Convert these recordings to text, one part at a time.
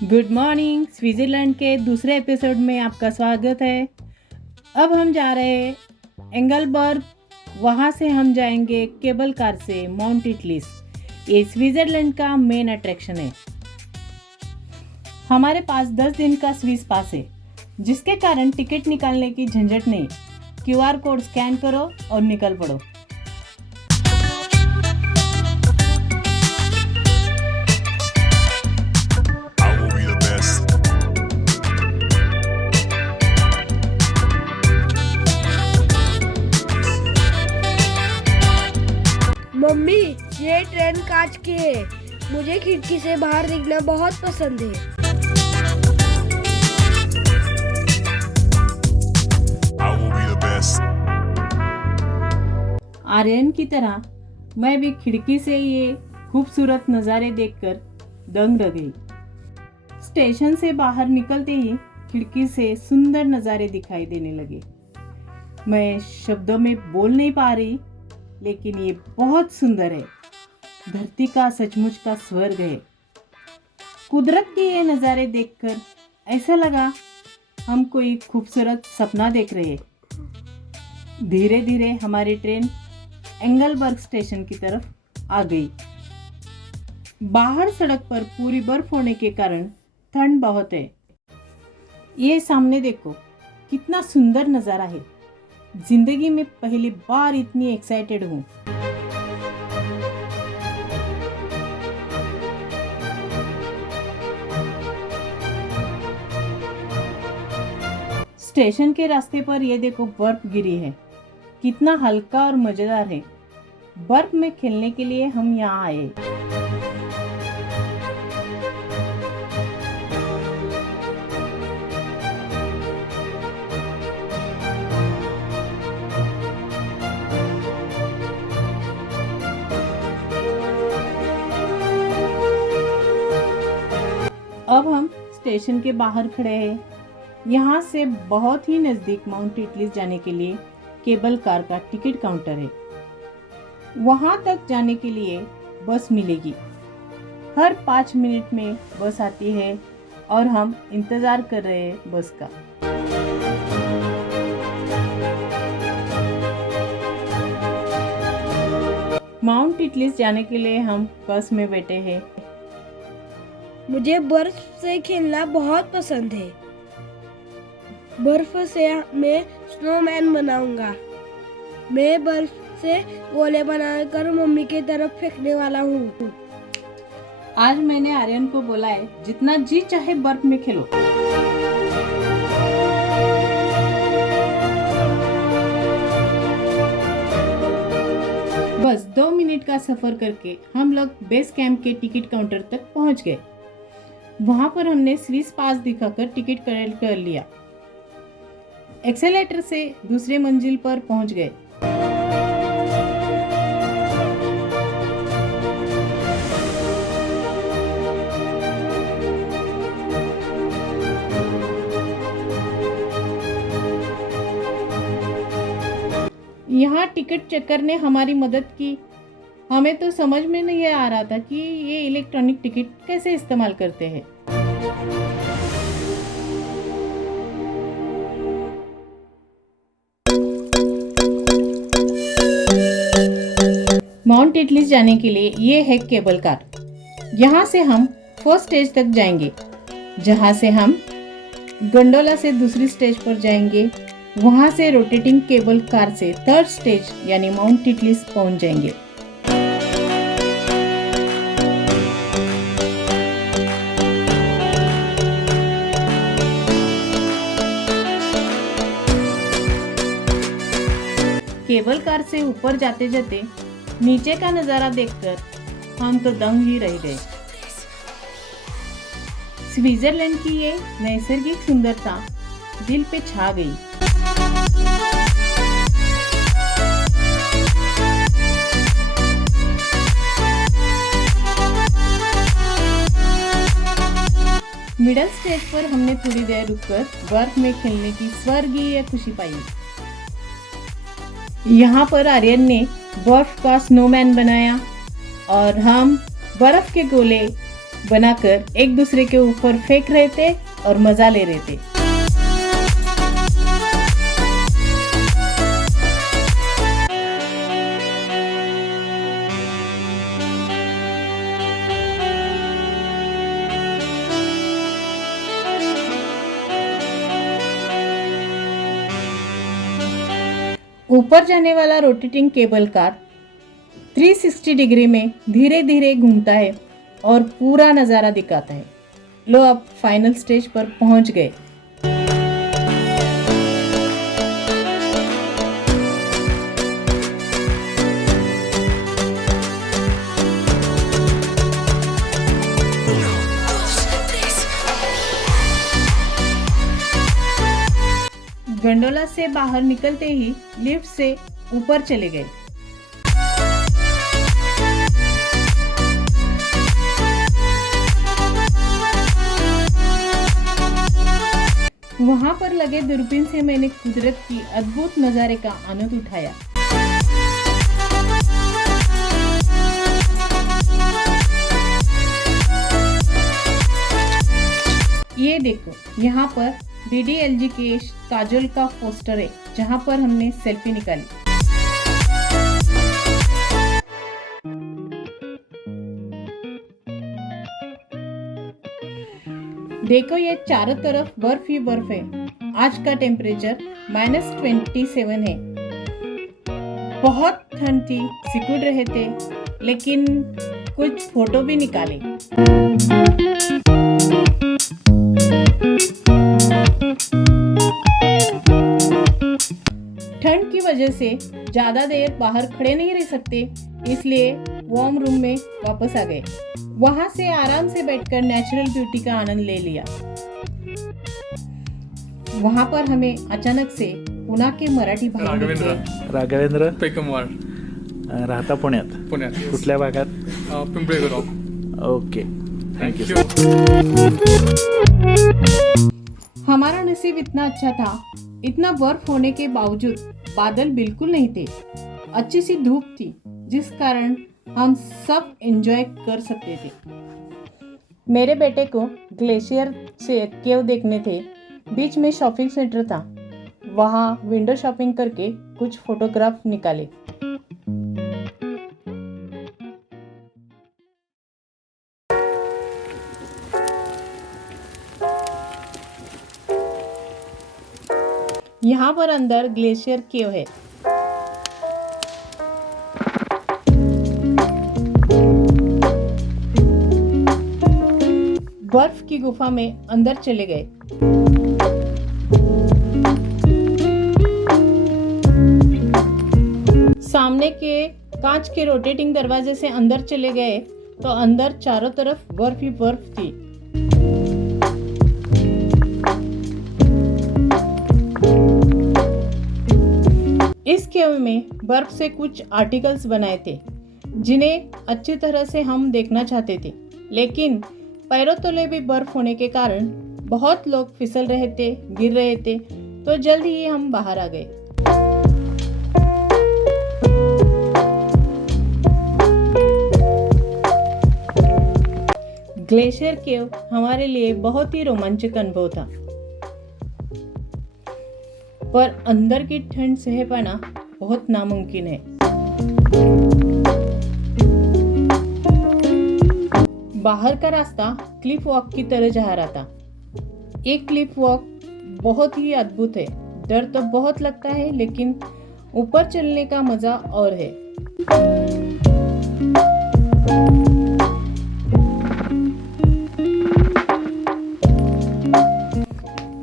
Good morning. Switzerland के दूसरे episode में आपका स्वागत है। अब हम जा रहे हैं एंगलबर्ग। वहाँ से हम जाएंगे केबल कार से माउंट इटलिस। ये स्विट्ज़रलैंड का मेन अट्रैक्शन है। हमारे पास 10 दिन का स्विस पास है, जिसके कारण टिकट निकालने की झंझट नहीं। QR कोड स्कैन करो और निकल पड़ो। मम्मी, ये ट्रेन कांच की है। मुझे खिड़की से बाहर देखना बहुत पसंद है। आर्यन की तरह मैं भी खिड़की से ये खूबसूरत नज़ारे देखकर दंग रह गई। स्टेशन से बाहर निकलते ही खिड़की से सुंदर नज़ारे दिखाई देने लगे। मैं शब्दों में बोल नहीं पा रही, लेकिन ये बहुत सुंदर है। धरती का सचमुच का स्वर्ग है। कुदरत के ये नज़ारे देखकर ऐसा लगा हम कोई खूबसूरत सपना देख रहे हैं। धीरे धीरे हमारी ट्रेन एंगलबर्ग स्टेशन की तरफ आ गई। बाहर सड़क पर पूरी बर्फ होने के कारण ठंड बहुत है। ये सामने देखो, कितना सुंदर नज़ारा है। जिंदगी में पहली बार इतनी एक्साइटेड हूँ। स्टेशन के रास्ते पर ये देखो, बर्फ गिरी है। कितना हल्का और मजेदार है। बर्फ में खेलने के लिए हम यहाँ आए। अब हम स्टेशन के बाहर खड़े हैं। यहाँ से बहुत ही नज़दीक माउंट इटलिस जाने के लिए केबल कार का टिकट काउंटर है। वहाँ तक जाने के लिए बस मिलेगी। हर 5 मिनट में बस आती है और हम इंतज़ार कर रहे हैं बस का। माउंट इटलिस जाने के लिए हम बस में बैठे हैं। मुझे बर्फ से खेलना बहुत पसंद है। बर्फ से मैं स्नोमैन बनाऊंगा। मैं बर्फ से गोले बनाकर मम्मी की तरफ फेंकने वाला हूँ। आज मैंने आर्यन को बोला है, जितना जी चाहे बर्फ में खेलो। बस 2 मिनट का सफर करके हम लोग बेस कैंप के टिकट काउंटर तक पहुंच गए। वहां पर हमने स्विस पास दिखाकर टिकट कलेक्ट कर लिया। एक्सेलेटर से दूसरे मंजिल पर पहुंच गए। यहाँ टिकट चेकर ने हमारी मदद की। हमें तो समझ में नहीं आ रहा था कि ये इलेक्ट्रॉनिक टिकट कैसे इस्तेमाल करते हैं। माउंट इटलिस जाने के लिए ये है केबल कार। यहाँ से हम फर्स्ट स्टेज तक जाएंगे, जहाँ से हम गंडोला से दूसरी स्टेज पर जाएंगे। वहाँ से रोटेटिंग केबल कार से थर्ड स्टेज यानी माउंट इटलिस पहुँच जाएंगे। केबल कार से ऊपर जाते जाते नीचे का नज़ारा देखकर हम तो दंग ही रह गए। स्विट्ज़रलैंड की ये नैसर्गिक सुंदरता दिल पे छा गई। मिडल स्टेज पर हमने थोड़ी देर रुककर बर्फ में खेलने की स्वर्गीय खुशी पाई। यहाँ पर आर्यन ने बर्फ का स्नोमैन बनाया और हम बर्फ के गोले बनाकर एक दूसरे के ऊपर फेंक रहे थे और मजा ले रहे थे। ऊपर जाने वाला रोटेटिंग केबल कार 360 डिग्री में धीरे धीरे घूमता है और पूरा नज़ारा दिखाता है। लो अब फाइनल स्टेज पर पहुंच गए। गंडोला से बाहर निकलते ही लिफ्ट से ऊपर चले गए। वहां पर लगे दूरबीन से मैंने कुदरत की अद्भुत नज़ारे का आनंद उठाया। ये देखो, यहाँ पर DDLG के काजोल का पोस्टर है जहाँ पर हमने सेल्फी निकाली। देखो, ये चारों तरफ बर्फ ही बर्फ है। आज का टेम्परेचर -27 है। बहुत ठंड थी, सिकुड़ रहे थे, लेकिन कुछ फोटो भी निकाले। ठंड की वजह से ज्यादा देर बाहर खड़े नहीं रह सकते, इसलिए वार्म रूम में वापस आ गए। वहां से आराम से बैठकर नेचुरल ब्यूटी का आनंद ले लिया। वहां पर हमें अचानक से पुणे के मराठी भाई मिले। राघवेंद्र पेकमवाड राहता पुण्यात कुठल्या भागात? पिंपळे गाव। Okay, thank you. हमारा नसीब इतना अच्छा था, इतना बर्फ होने के बावजूद बादल बिल्कुल नहीं थे। अच्छी सी धूप थी, जिस कारण हम सब एंजॉय कर सकते थे। मेरे बेटे को ग्लेशियर से केव देखने थे। बीच में शॉपिंग सेंटर था, वहाँ विंडो शॉपिंग करके कुछ फोटोग्राफ निकाले। यहाँ पर अंदर ग्लेशियर केव है। बर्फ की गुफा में अंदर चले गए। सामने के कांच के रोटेटिंग दरवाजे से अंदर चले गए तो अंदर चारों तरफ बर्फ ही बर्फ थी। इस केव में बर्फ से कुछ आर्टिकल्स बनाए थे, जिन्हें अच्छी तरह से हम देखना चाहते थे, लेकिन पैरों तले भी बर्फ होने के कारण बहुत लोग फिसल रहे थे, गिर रहे थे, तो जल्द ही हम बाहर आ गए। ग्लेशियर केव हमारे लिए बहुत ही रोमांचक अनुभव था, पर अंदर की ठंड सह पाना बहुत नामुमकिन है। बाहर का रास्ता क्लिफ वॉक की तरह जा रहा था। एक क्लिफ वॉक बहुत ही अद्भुत है। डर तो बहुत लगता है, लेकिन ऊपर चलने का मजा और है।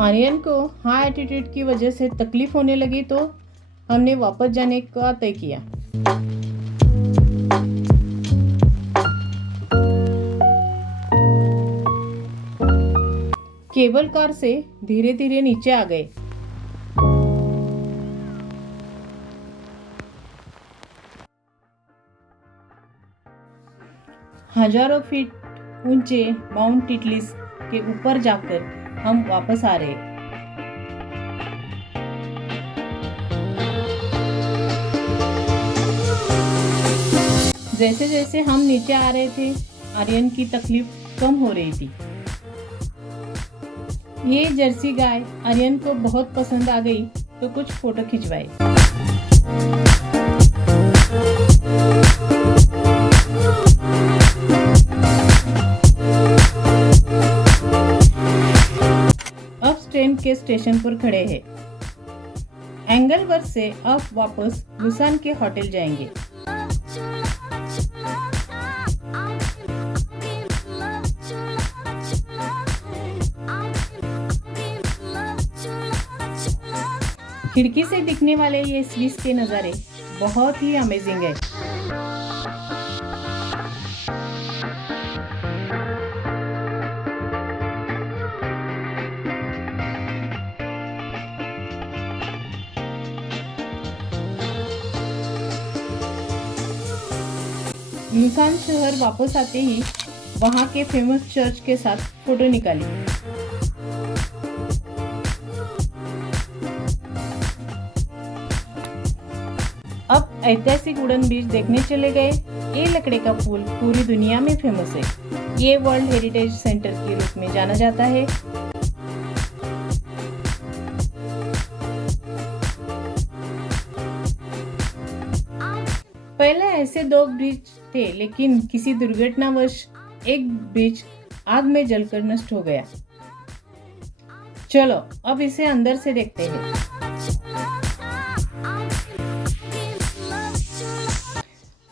आर्यन को हाई एटीट्यूड की वजह से तकलीफ होने लगी, तो हमने वापस जाने का तय किया। केबल कार से धीरे धीरे नीचे आ गए। हजारों फीट ऊंचे माउंट टिटलिस के ऊपर जाकर हम वापस आ रहे। जैसे जैसे हम नीचे आ रहे थे, आर्यन की तकलीफ कम हो रही थी। ये जर्सी गाय आर्यन को बहुत पसंद आ गई तो कुछ फोटो खिंचवाए। अब ट्रेन के स्टेशन पर खड़े हैं। एंगलवर्थ से अब वापस लुसान के होटल जाएंगे। खिड़की से दिखने वाले ये स्विस के नज़ारे बहुत ही अमेजिंग है। लुसान शहर वापस आते ही वहाँ के फेमस चर्च के साथ फोटो निकाली। अब ऐतिहासिक वुडन ब्रिज देखने चले गए। ये लकड़े का पुल पूरी दुनिया में फेमस है। ये वर्ल्ड हेरिटेज सेंटर के रूप में जाना जाता है। पहले ऐसे 2 ब्रिज थे, लेकिन किसी दुर्घटनावश एक ब्रिज आग में जलकर नष्ट हो गया। चलो अब इसे अंदर से देखते हैं।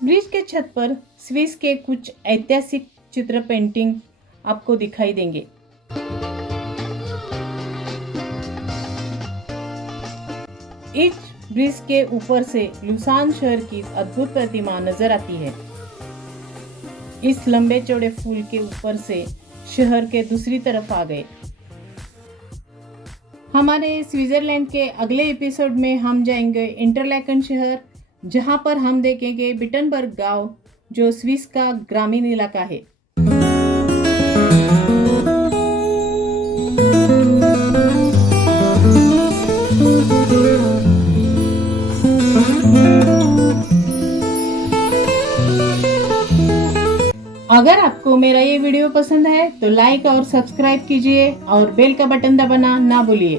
ब्रिज के छत पर स्विस के कुछ ऐतिहासिक चित्र पेंटिंग आपको दिखाई देंगे। इस ब्रिज के ऊपर से लुसान शहर की अद्भुत प्रतिमा नजर आती है। इस लंबे चौड़े पुल के ऊपर से शहर के दूसरी तरफ आ गए। हमारे स्विट्जरलैंड के अगले एपिसोड में हम जाएंगे इंटरलैकन शहर, जहां पर हम देखेंगे विटनबर्ग गांव, जो स्विस का ग्रामीण इलाका है। अगर आपको मेरा ये वीडियो पसंद है तो लाइक और सब्सक्राइब कीजिए और बेल का बटन दबाना ना भूलिए।